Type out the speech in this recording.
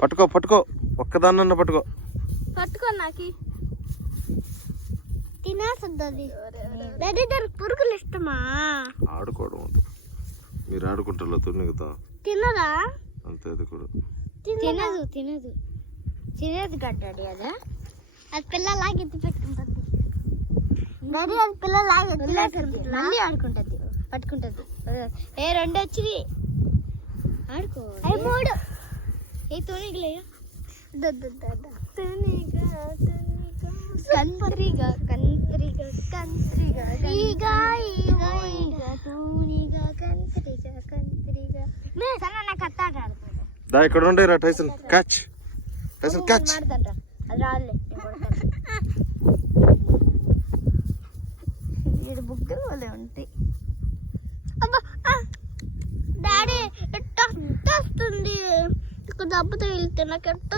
పట్టుకో పట్టుకో, ఒక్కదాన్న పట్టుకో. పట్టుకో నాకు తినేస్తుంది. డాడీ దానికి పురుగులు ఇష్టమా? ఆడుకోవడం మీరు ఆడుకుంటారు తున్నిగుతా. తినదా? అంతే, అది కూడా తినదు తినదు తినేది కట్టాడు అదా. అది పిల్లలాగా ఎత్తి పెట్టుకుంటుంది. డాడీ అది పిల్లలాగా మళ్ళీ ఆడుకుంటుంది, పట్టుకుంటుంది. ఏ రెండు వచ్చింది ఆడుకో. అవి మూడు. ఏ తోనిగలే కంత్రిగా కంత్రిగా కంత్రిగా ఈగా ఈగా ఈగా తూనిగా కంత్రిగా కంత్రిగా. సరే నాకు అత్తాట ఆడుతుంది. దా ఇక్కడ ఉండేరా టైసన్, క్యాచ్ టైసన్ క్యాచ్. మాడదంట అది రాలే. ఇది బుగ్గలు వలే ఉంటాయి. డాడీ ఎట్ట వస్తుంది, దెబ్బతో వెళ్తే నాకు ఎట్ట